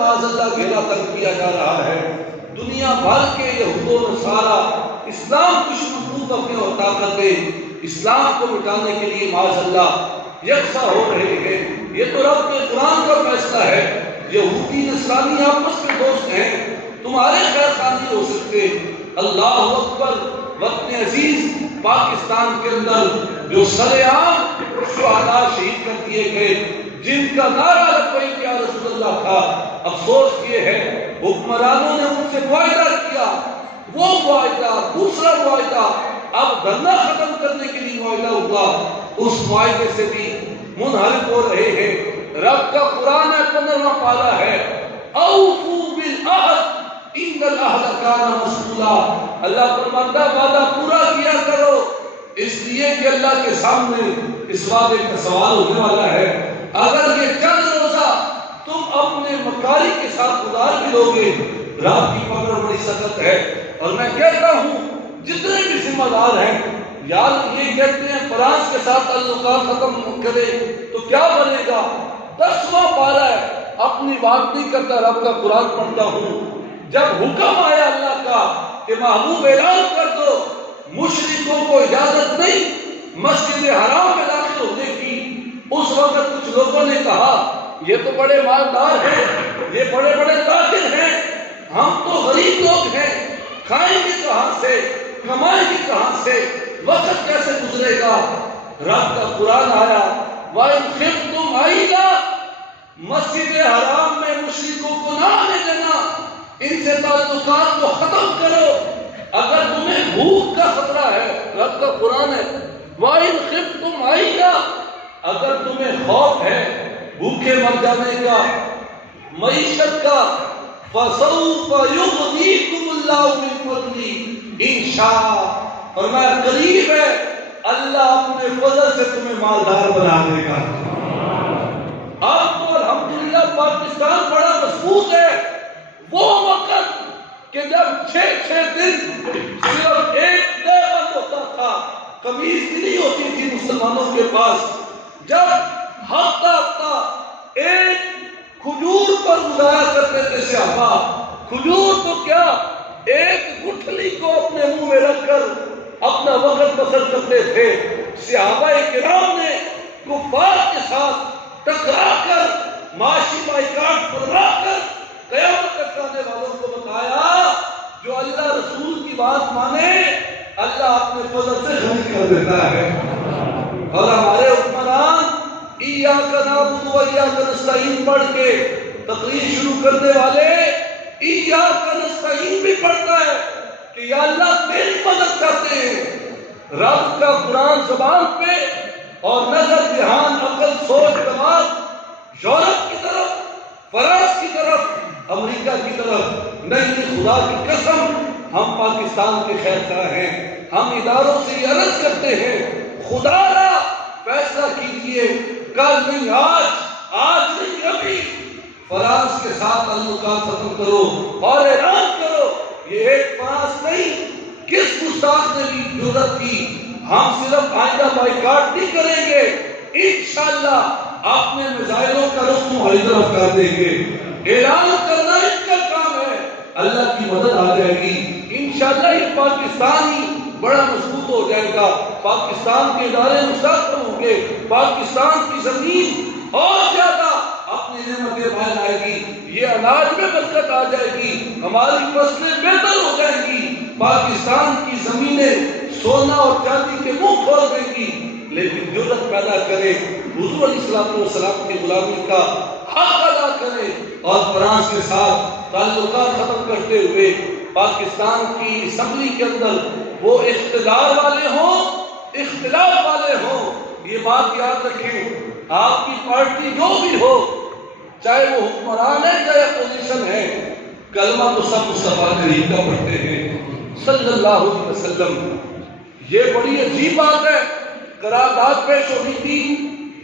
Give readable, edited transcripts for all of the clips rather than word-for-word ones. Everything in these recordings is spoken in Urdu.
معاذ اللہ گھیرا تنگ کیا جا رہا ہے. دنیا بھر کے یہود و نصارا اسلام کی شکوک اپنے اور طاقتیں اسلام کو مٹانے کے لیے معاذ اللہ یکساں ہو رہے ہیں. یہ تو رب کے قرآن کا فیصلہ ہے. یہودی نصرانی آپس میں دوست ہیں, تمہارے خیر خواہ نہیں ہو سکتے. اللہ اکبر. وطن عزیز پاکستان کے اندر جو سر عام شہداء شہید کر دیے گئے, جن کا نعرہ لبیک یا رسول اللہ تھا, افسوس یہ ہے حکمرانوں نے ان سے معاہدہ کیا. وہ معاہدہ, دوسرا معاہدہ, اب دھرنا ختم کرنے کے لیے معاہدہ ہوا, اس معاہدے سے بھی منحرف ہو رہے ہیں. رب کا قرآن 15واں پارہ ہے, اوفوا بالعہد ان العہد کان مسئولا. اللہ فرماتا ہے وعدہ پورا کیا کرو, اس لیے کہ اللہ کے سامنے اس وعدے کا سوال ہونے والا ہے. اگر یہ چند روزہ تم اپنے مکاری کے ساتھ گزار بھی لو گے, رات کی پکڑ بڑی سخت ہے. اور میں کہتا ہوں جتنے بھی ذمہ دار ہیں, یار یہ کہتے ہیں فرانس کے ساتھ تعلقات ختم کرے تو کیا بنے گا. 10واں پارہ ہے, اپنی بات نہیں کرتا, رب کا قرآن پڑھتا ہوں. جب حکم آیا اللہ کا کہ محبوب اعلان کر دو مشرکوں کو اجازت نہیں مسجد حرام میں داخل ہونے کی, اس وقت کچھ لوگوں نے کہا یہ تو بڑے مالدار ہیں, یہ بڑے بڑے تاجر ہیں, ہم تو غریب لوگ ہیں, کھائیں گے کہاں سے, کمائیں گے کہاں سے, وقت کیسے گزرے گا. رب کا قرآن آیا وَإِنْ خِفْتُمْ عَيْلًا, مسجد حرام میں مشرکوں کو نہ آنے دینا, ان سے تعلقات کو ختم کرو. اگر تمہیں بھوک کا خطرہ ہے, رب کا قرآن ہے وَإِنْ خِفْتُمْ عَيْلًا, اگر تمہیں خوف ہے بھوکے مر جانے کا, معیشت کا, فَسَوْفَ يُغْنِيكُمُ اللَّهُ مِنْ فَضْلِهِ إِنْ شَاءَ, اور میں قریب ہے اللہ اپنے فضل سے تمہیں مالدار بنا دے گا. اب تو الحمدللہ پاکستان بڑا مضبوط ہے. وہ وقت کہ جب 6 دن صرف ایک دے بند ہوتا تھا, قمیض نہیں ہوتی تھی مسلمانوں کے پاس, جب ہفتہ ہفتہ ایک کھجور پر گزارا کرتے تھے صحابہ. کھجور تو کیا, ایک گٹھلی کو اپنے منہ میں رکھ کر اپنا وقت بسر کرتے تھے. صحابہ کرام نے کفار کے ساتھ ٹکرا کر معاشی بائیکاٹ فرما کر قیامت تک آنے والوں کو بتایا جو اللہ رسول کی بات مانے اللہ اپنے فضل سے غنی کر دیتا ہے. اور ہمارے حکمران ایاک نعبد و ایاک نستعین پڑھ کے تقریر شروع کرنے والے ایاک نستعین بھی پڑھتا ہے کہ یا اللہ تیری مدد کرتے ہیں. رب کا قرآن زبان پہ اور نظر دھیان عقل سوچ دماغ یورپ کی طرف, فرانس کی طرف, امریکہ کی طرف نہیں. خدا کی قسم ہم پاکستان کے خیر خواہ ہیں, ہم اداروں سے یہ عرض کرتے ہیں خدا را فیصلہ کیجئے, کل نہیں آج نہیں ابھی فرانس کے ساتھ تعلقات ختم کرو اور اعلان کرو یہ ایک فرانس نہیں. کس گستاخ نے بھی جرأت کی, ہم صرف آئندہ بائیکاٹ نہیں کریں گے, انشاءاللہ اپنے میزائلوں کا رخ تمہاری طرف کر دیں گے. اعلان کرنا ان کا کام ہے, اللہ کی مدد آ جائے گی انشاءاللہ. یہ پاکستان ہی بڑا مضبوط ہو جائے گا, پاکستان کے ادارے مستحکم ہوں گے, پاکستان کی زمین اور زیادہ اپنی نعمتیں باہر آئے گی, یہ اناج میں برکت آ جائے گی, ہماری فصلیں بہتر ہو جائیں گی, پاکستان کی زمینیں سونا اور چاندی کے منہ کھول دیں گی. لیکن جرأت پیدا کرے, حضور علیہ السلام کی غلامی کا حق ادا کرے اور فرانس کے ساتھ تعلقات ختم کرتے ہوئے پاکستان کی اسمبلی کے اندر وہ اقتدار والے ہوں, اختلاف والے ہوں. یہ بات یاد رکھیں, آپ کی پارٹی جو بھی ہو, چاہے وہ حکمران ہے چاہے اپوزیشن ہے, کلمہ تو سب مصطفیٰ کریم کا پڑھتے ہیں صلی اللہ علیہ وسلم. یہ بڑی عجیب بات ہے. قرارداد پیش ہوئی تھی,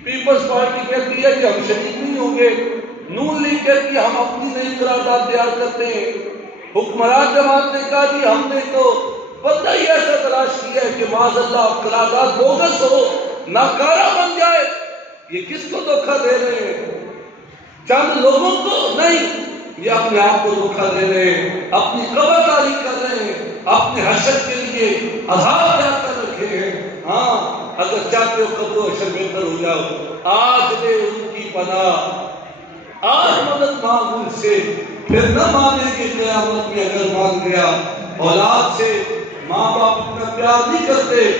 پیپلز پارٹی کہتی ہے کہ ہم شریک نہیں ہوں گے, نون لیگ کہتی ہے ہم اپنی نئی قرارداد تیار کرتے ہیں, حکمران جماعت نے کہا کہ ہم نے تو بندہ ہی ایسا تلاش کیا ہے کہ معاذ اللہ قرارداد بوگس ہو, ناکارہ بن جائے. یہ کس کو دھوکہ دے رہے ہیں؟ چند لوگوں کو نہیں, یہ اپنے آپ کو دھوکہ دے رہے ہیں، اپنی قبر داری کر رہے ہیں، اپنے حشر کے لیے عذاب تیار کر رکھے ہیں۔ ہاں اگر چاہتے ہو قبر و حشر بہتر ہو جاؤ، آج لے ان کی پناہ، آج مدد مانگ ان سے، پھر نہ مانیں گے قیامت میں اگر مانگ گیا۔ اولاد سے ماں باپ اتنا پیار نہیں کرتے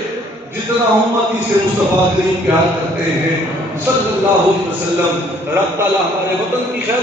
جتنا امتی سے مصطفیٰ کریم پیار کرتے ہیں صلی اللہ علیہ وسلم۔ رب تعالیٰ ہمارے وطن کی خیر